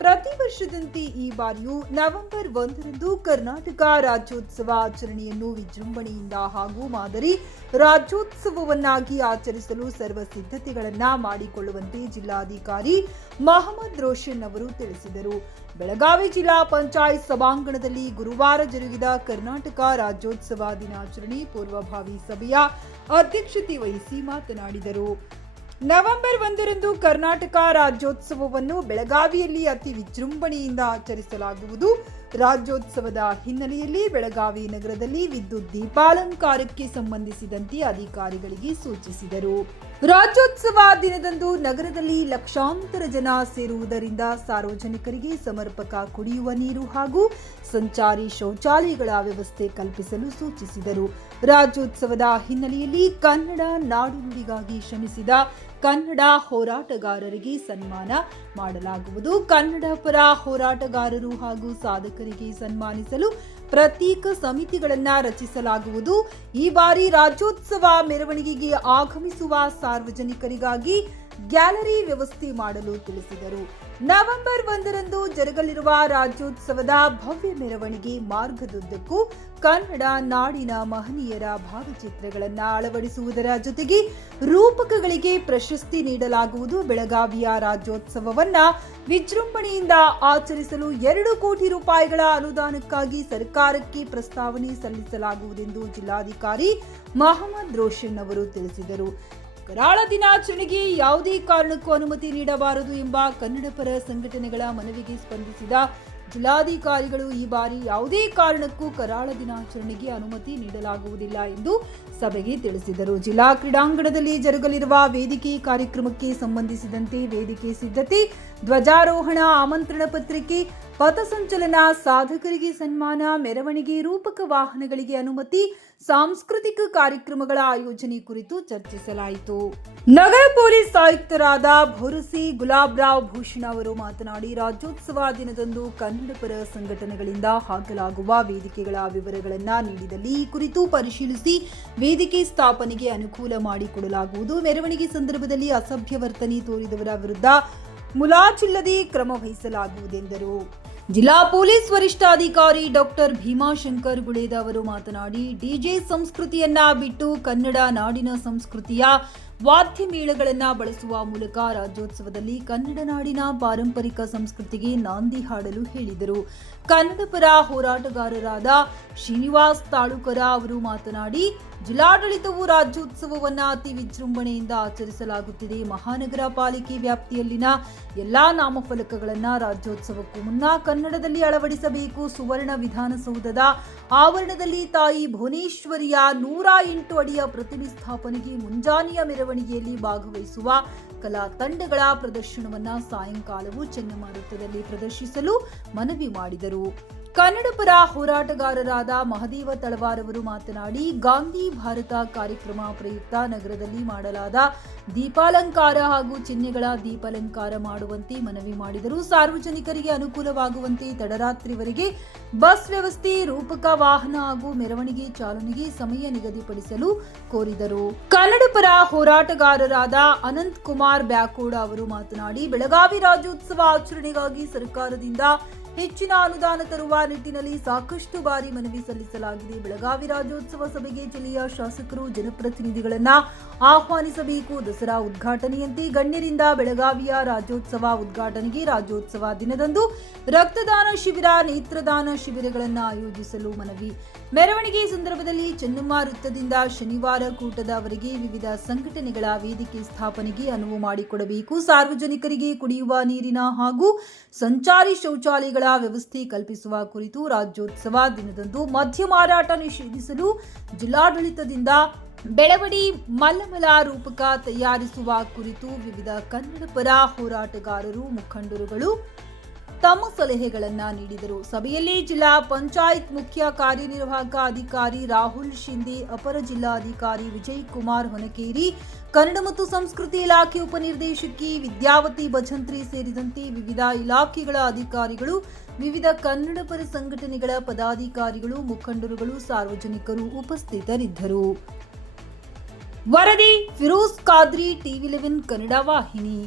ಪ್ರತಿ ವರ್ಷದಂತೆ ಈ ಬಾರಿಯೂ ನವೆಂಬರ್ ಒಂದರಂದು ಕರ್ನಾಟಕ ರಾಜ್ಯೋತ್ಸವ ಆಚರಣೆಯನ್ನು ವಿಜೃಂಭಣೆಯಿಂದ ಹಾಗೂ ಮಾದರಿ ರಾಜ್ಯೋತ್ಸವವನ್ನಾಗಿ ಆಚರಿಸಲು ಸರ್ವ ಸಿದ್ಧತೆಗಳನ್ನ ಮಾಡಿಕೊಳ್ಳುವಂತೆ ಜಿಲ್ಲಾಧಿಕಾರಿ ಮಹಮ್ಮದ್ ರೋಷನ್ ಅವರು ತಿಳಿಸಿದರು. ಬೆಳಗಾವಿ ಜಿಲ್ಲಾ ಪಂಚಾಯತ್ ಸಭಾಂಗಣದಲ್ಲಿ ಗುರುವಾರ ಜರುಗಿದ ಕರ್ನಾಟಕ ರಾಜ್ಯೋತ್ಸವ ದಿನಾಚರಣೆ ಪೂರ್ವಭಾವಿ ಸಭೆಯ ಅಧ್ಯಕ್ಷತೆ ವಹಿಸಿ ಮಾತನಾಡಿದರು. ನವೆಂಬರ್ ಒಂದರಂದು ಕರ್ನಾಟಕ ರಾಜ್ಯೋತ್ಸವವನ್ನು ಬೆಳಗಾವಿಯಲ್ಲಿ ಅತಿ ವಿಜೃಂಭಣೆಯಿಂದ ಆಚರಿಸಲಾಗುವುದು. ರಾಜ್ಯೋತ್ಸವದ ಹಿನ್ನೆಲೆಯಲ್ಲಿ ಬೆಳಗಾವಿ ನಗರದಲ್ಲಿ ವಿದ್ಯುತ್ ದೀಪಾಲಂಕಾರಕ್ಕೆ ಸಂಬಂಧಿಸಿದಂತೆ ಅಧಿಕಾರಿಗಳಿಗೆ ಸೂಚಿಸಿದರು. ರಾಜ್ಯೋತ್ಸವ ದಿನದಂದು ನಗರದಲ್ಲಿ ಲಕ್ಷಾಂತರ ಜನ ಸೇರುವುದರಿಂದ ಸಾರ್ವಜನಿಕರಿಗೆ ಸಮರ್ಪಕ ಕುಡಿಯುವ ನೀರು ಹಾಗೂ ಸಂಚಾರಿ ಶೌಚಾಲಯಗಳ ವ್ಯವಸ್ಥೆ ಕಲ್ಪಿಸಲು ಸೂಚಿಸಿದರು. ರಾಜ್ಯೋತ್ಸವದ ಹಿನ್ನೆಲೆಯಲ್ಲಿ ಕನ್ನಡ ನಾಡು ನುಡಿಗಾಗಿ ಶ್ರಮಿಸಿದ ಕನ್ನಡ ಹೋರಾಟಗಾರರಿಗೆ ಸನ್ಮಾನ ಮಾಡಲಾಗುವುದು. ಕನ್ನಡ ಪರ ಹೋರಾಟಗಾರರು ಹಾಗೂ ಸಾಧಕರಿಗೆ ಸನ್ಮಾನಿಸಲು ಪ್ರತ್ಯೇಕ ಸಮಿತಿಗಳನ್ನ ರಚಿಸಲಾಗುವುದು. ಈ ಬಾರಿ ರಾಜ್ಯೋತ್ಸವ ಮೆರವಣಿಗೆಗೆ ಆಗಮಿಸುವ ಸಾರ್ವಜನಿಕರಿಗಾಗಿ ಗ್ಯಾಲರಿ ವ್ಯವಸ್ಥೆ ಮಾಡಲು ತಿಳಿಸಿದರು. ನವೆಂಬರ್ ಒಂದರಂದು ಜರುಗಲಿರುವ ರಾಜ್ಯೋತ್ಸವದ ಭವ್ಯ ಮೆರವಣಿಗೆ ಮಾರ್ಗದುದ್ದಕ್ಕೂ ಕನ್ನಡ ನಾಡಿನ ಮಹನೀಯರ ಭಾವಚಿತ್ರಗಳನ್ನು ಅಳವಡಿಸುವುದರ ಜೊತೆಗೆ ರೂಪಕಗಳಿಗೆ ಪ್ರಶಸ್ತಿ ನೀಡಲಾಗುವುದು. ಬೆಳಗಾವಿಯ ರಾಜ್ಯೋತ್ಸವವನ್ನ ವಿಜೃಂಭಣೆಯಿಂದ ಆಚರಿಸಲು ಎರಡು ಕೋಟಿ ರೂಪಾಯಿಗಳ ಅನುದಾನಕ್ಕಾಗಿ ಸರ್ಕಾರಕ್ಕೆ ಪ್ರಸ್ತಾವನೆ ಸಲ್ಲಿಸಲಾಗುವುದೆಂದು ಜಿಲ್ಲಾಧಿಕಾರಿ ಮಹಮ್ಮದ್ ರೋಷನ್ ಅವರು ತಿಳಿಸಿದರು. ಕರಾಳ ದಿನಾಚರಣೆಗೆ ಯಾವುದೇ ಕಾರಣಕ್ಕೂ ಅನುಮತಿ ನೀಡಬಾರದು ಎಂಬ ಕನ್ನಡ ಪರ ಸಂಘಟನೆಗಳ ಮನವಿಗೆ ಸ್ಪಂದಿಸಿದ ಜಿಲ್ಲಾಧಿಕಾರಿಗಳು ಈ ಬಾರಿ ಯಾವುದೇ ಕಾರಣಕ್ಕೂ ಕರಾಳ ದಿನಾಚರಣೆಗೆ ಅನುಮತಿ ನೀಡಲಾಗುವುದಿಲ್ಲ ಎಂದು ಸಭೆಗೆ ತಿಳಿಸಿದರು. ಜಿಲ್ಲಾ ಕ್ರೀಡಾಂಗಣದಲ್ಲಿ ಜರುಗಲಿರುವ ವೇದಿಕೆ ಕಾರ್ಯಕ್ರಮಕ್ಕೆ ಸಂಬಂಧಿಸಿದಂತೆ ವೇದಿಕೆ ಸಿದ್ಧತೆ, ಧ್ವಜಾರೋಹಣ, ಆಮಂತ್ರಣ ಪತ್ರಿಕೆ ಪಥಸಂಚಲನ ಸಾಧಕರಿಗೆ ಸನ್ಮಾನ, ಮೆರವಣಿಗೆ ರೂಪಕ ವಾಹನಗಳಿಗೆ ಅನುಮತಿ, ಸಾಂಸ್ಕೃತಿಕ ಕಾರ್ಯಕ್ರಮಗಳ ಆಯೋಜನೆ ಕುರಿತು ಚರ್ಚಿಸಲಾಯಿತು. ನಗರ ಪೊಲೀಸ್ ಆಯುಕ್ತರಾದ ಭೊರಸಿ ಗುಲಾಬ್ರಾವ್ ಭೂಷಣ ಅವರು ಮಾತನಾಡಿ, ರಾಜ್ಯೋತ್ಸವ ದಿನದಂದು ಕನ್ನಡ ಪರ ಸಂಘಟನೆಗಳಿಂದ ಹಾಕಲಾಗುವ ವೇದಿಕೆಗಳ ವಿವರಗಳನ್ನು ನೀಡಿದಲ್ಲಿ ಈ ಕುರಿತು ಪರಿಶೀಲಿಸಿ ವೇದಿಕೆ ಸ್ಥಾಪನೆಗೆ ಅನುಕೂಲ ಮಾಡಿಕೊಡಲಾಗುವುದು. ಮೆರವಣಿಗೆ ಸಂದರ್ಭದಲ್ಲಿ ಅಸಭ್ಯ ವರ್ತನೆ ತೋರಿದವರ ವಿರುದ್ಧ ಮುಲಾಚಿಲ್ಲದೆ ಕ್ರಮ ವಹಿಸಲಾಗುವುದೆಂದರು ಜಿಲ್ಲಾ ಪೊಲೀಸ್ ವರಿಷ್ಠಾಧಿಕಾರಿ ಡಾಕ್ಟರ್ ಭೀಮಾಶಂಕರ್ ಗುಳೇದ ಅವರು ಮಾತನಾಡಿ ಡಿಜೆ ಸಂಸ್ಕೃತಿಯನ್ನ ಬಿಟ್ಟು ಕನ್ನಡ ನಾಡಿನ ಸಂಸ್ಕೃತಿಯ ವಾದ್ಯ ಮೇಳಗಳನ್ನು ಬಳಸುವ ಮೂಲಕ ರಾಜ್ಯೋತ್ಸವದಲ್ಲಿ ಕನ್ನಡ ನಾಡಿನ ಪಾರಂಪರಿಕ ಸಂಸ್ಕೃತಿಗೆ ನಾಂದಿ ಹಾಡಲು ಹೇಳಿದರು. ಕನ್ನಡ ಪರ ಹೋರಾಟಗಾರರಾದ ಶ್ರೀನಿವಾಸ್ ತಾಳುಕರ ಅವರು ಮಾತನಾಡಿ, ಜಿಲ್ಲಾಡಳಿತವು ರಾಜ್ಯೋತ್ಸವವನ್ನ ಅತಿ ವಿಜೃಂಭಣೆಯಿಂದ ಆಚರಿಸಲಾಗುತ್ತಿದೆ. ಮಹಾನಗರ ಪಾಲಿಕೆ ವ್ಯಾಪ್ತಿಯಲ್ಲಿನ ಎಲ್ಲಾ ನಾಮಫಲಕಗಳನ್ನು ರಾಜ್ಯೋತ್ಸವಕ್ಕೂ ಮುನ್ನ ಕನ್ನಡದಲ್ಲಿ ಅಳವಡಿಸಬೇಕು. ಸುವರ್ಣ ವಿಧಾನಸೌಧದ ಆವರಣದಲ್ಲಿ ತಾಯಿ ಭುವನೇಶ್ವರಿಯ ನೂರ ಎಂಟು ಅಡಿಯ ಪ್ರತಿಮೆ ಸ್ಥಾಪನೆಗೆ ಮುಂಜಾನೆಯ ಮೆರವಣಿಗೆಯಲ್ಲಿ ಭಾಗವಹಿಸುವ ಕಲಾ ತಂಡಗಳ ಪ್ರದರ್ಶನವನ್ನು ಸಾಯಂಕಾಲವೂ ಚನ್ನಮಾರುತದಲ್ಲಿ ಪ್ರದರ್ಶಿಸಲು ಮನವಿ ಮಾಡಿದರು. ಕನ್ನಡ ಪರ ಹೋರಾಟಗಾರರಾದ ಮಹದೇವ ತಳವಾರ್ ಅವರು ಮಾತನಾಡಿ, ಗಾಂಧಿ ಭಾರತ ಕಾರ್ಯಕ್ರಮ ಪ್ರಯುಕ್ತ ನಗರದಲ್ಲಿ ಮಾಡಲಾದ ದೀಪಾಲಂಕಾರ ಹಾಗೂ ಚಿಹ್ನೆಗಳ ದೀಪಾಲಂಕಾರ ಮಾಡುವಂತೆ ಮನವಿ ಮಾಡಿದರು ಸಾರ್ವಜನಿಕರಿಗೆ ಅನುಕೂಲವಾಗುವಂತೆ ತಡರಾತ್ರಿವರೆಗೆ ಬಸ್ ವ್ಯವಸ್ಥೆ, ರೂಪಕ ವಾಹನ ಹಾಗೂ ಮೆರವಣಿಗೆ ಚಾಲನೆಗೆ ಸಮಯ ನಿಗದಿಪಡಿಸಲು ಕೋರಿದರು. ಕನ್ನಡ ಪರ ಹೋರಾಟಗಾರರಾದ ಅನಂತ್ ಕುಮಾರ್ ಬ್ಯಾಕೋಡ ಅವರು ಮಾತನಾಡಿ, ಬೆಳಗಾವಿ ರಾಜ್ಯೋತ್ಸವ ಆಚರಣೆಗಾಗಿ ಸರ್ಕಾರದಿಂದ ಹೆಚ್ಚಿನ ಅನುದಾನ ತರುವ ನಿಟ್ಟಿನಲ್ಲಿ ಸಾಕಷ್ಟು ಬಾರಿ ಮನವಿ ಸಲ್ಲಿಸಲಾಗಿದೆ. ಬೆಳಗಾವಿ ರಾಜ್ಯೋತ್ಸವ ಸಭೆಗೆ ಜಿಲ್ಲೆಯ ಶಾಸಕರು ಜನಪ್ರತಿನಿಧಿಗಳನ್ನ ಆಹ್ವಾನಿಸಬೇಕು. ದಸರಾ ಉದ್ಘಾಟನೆಯಂತೆ ಗಣ್ಯರಿಂದ ಬೆಳಗಾವಿಯ ರಾಜ್ಯೋತ್ಸವ ಉದ್ಘಾಟನೆಗೆ ರಾಜ್ಯೋತ್ಸವ ದಿನದಂದು ರಕ್ತದಾನ ಶಿಬಿರ, ನೇತ್ರದಾನ ಶಿಬಿರಗಳನ್ನು ಆಯೋಜಿಸಲು ಮನವಿ. ಮೆರವಣಿಗೆ ಸಂದರ್ಭದಲ್ಲಿ ಚೆನ್ನಮ್ಮ ವೃತ್ತದಿಂದ ಶನಿವಾರ ಕೂಟದವರೆಗೆ ವಿವಿಧ ಸಂಘಟನೆಗಳ ವೇದಿಕೆ ಸ್ಥಾಪನೆಗೆ ಅನುವು ಮಾಡಿಕೊಡಬೇಕು. ಸಾರ್ವಜನಿಕರಿಗೆ ಕುಡಿಯುವ ನೀರಿನ ಹಾಗೂ ಸಂಚಾರಿ ಶೌಚಾಲಯಗಳ ವ್ಯವಸ್ಥೆ ಕಲ್ಪಿಸುವ ಕುರಿತು ರಾಜ್ಯೋತ್ಸವ ದಿನದಂದು ಮದ್ಯ ಮಾರಾಟ ನಿಷೇಧಿಸಲು ಜಿಲ್ಲಾಡಳಿತದಿಂದ ಬೆಳವಡಿ ಮಲ್ಲಮಲ ರೂಪಕ ತಯಾರಿಸುವ ಕುರಿತು ವಿವಿಧ ಕನ್ನಡ ಪರ ಹೋರಾಟಗಾರರು ಮುಖಂಡರುಗಳು ತಮ್ಮ ಸಲಹೆಗಳನ್ನ ನೀಡಿದರು. ಸಭೆಯಲ್ಲಿ ಜಿಲ್ಲಾ ಪಂಚಾಯತ್ ಮುಖ್ಯ ಕಾರ್ಯನಿರ್ವಾಹಕ ಅಧಿಕಾರಿ ರಾಹುಲ್ ಶಿಂದೆ ಅಪರ ಜಿಲ್ಲಾಧಿಕಾರಿ ವಿಜಯ್ ಕುಮಾರ್ ಹೊನಕೇರಿ ಕನ್ನಡ ಮತ್ತು ಸಂಸ್ಕೃತಿ ಇಲಾಖೆ ಉಪನಿರ್ದೇಶಕಿ ವಿದ್ಯಾವತಿ ಭಜಂತ್ರಿ ಸೇರಿದಂತೆ ವಿವಿಧ ಇಲಾಖೆಗಳ ಅಧಿಕಾರಿಗಳು, ವಿವಿಧ ಕನ್ನಡ ಪರ ಸಂಘಟನೆಗಳ ಪದಾಧಿಕಾರಿಗಳು, ಮುಖಂಡರುಗಳು, ಸಾರ್ವಜನಿಕರು ಉಪಸ್ಥಿತರಿದ್ದರು. ವರದಿ ಫಿರೋಜ್ ಖಾದ್ರಿ, ಟಿವಿ ಲೆವೆನ್ ಕನ್ನಡ ವಾಹಿನಿ.